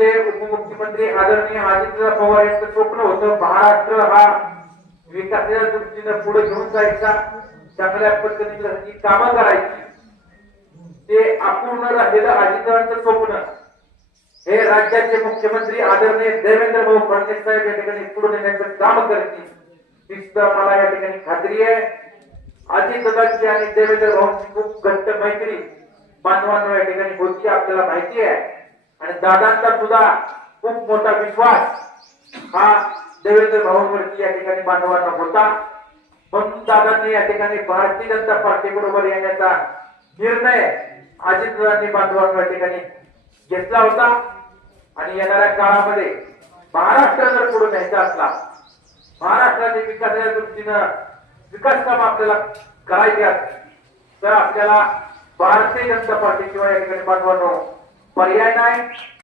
राज्याचे उपमुख्यमंत्री आदरणीय अजितदादा पवार यांचं स्वप्न होतं महाराष्ट्र हा विकासाच्या दृष्टीने पुढे घेऊन जायचा, चांगल्या पद्धतीने कामं करायची। ते अपूर्ण राहिलेलं अजितदादांचं स्वप्न हे राज्याचे मुख्यमंत्री आदरणीय देवेंद्र भाऊ फडणवीस साहेब या ठिकाणी पुढे नेण्याचं काम करतील ही मला या ठिकाणी खात्री आहे। अजितदादांची आणि देवेंद्र भाऊंची खूप घट्ट मैत्री बांधवांनो या ठिकाणी होती, आपल्याला माहिती आहे। आणि दादांचा सुद्धा खूप मोठा विश्वास हा देवेंद्र भाऊंवरती या ठिकाणी बांधवांना होता, म्हणून दादांनी या ठिकाणी भारतीय जनता पार्टी बरोबर येण्याचा निर्णय अजितदादांनी बांधवांना या ठिकाणी घेतला होता। आणि येणाऱ्या काळामध्ये महाराष्ट्र जर पुढे न्यायचा असला, महाराष्ट्राच्या विकासाच्या दृष्टीनं विकास काम आपल्याला करायचे तर आपल्याला भारतीय जनता पार्टी शिवाय या ठिकाणी बांधवांनो पर्याय नाही।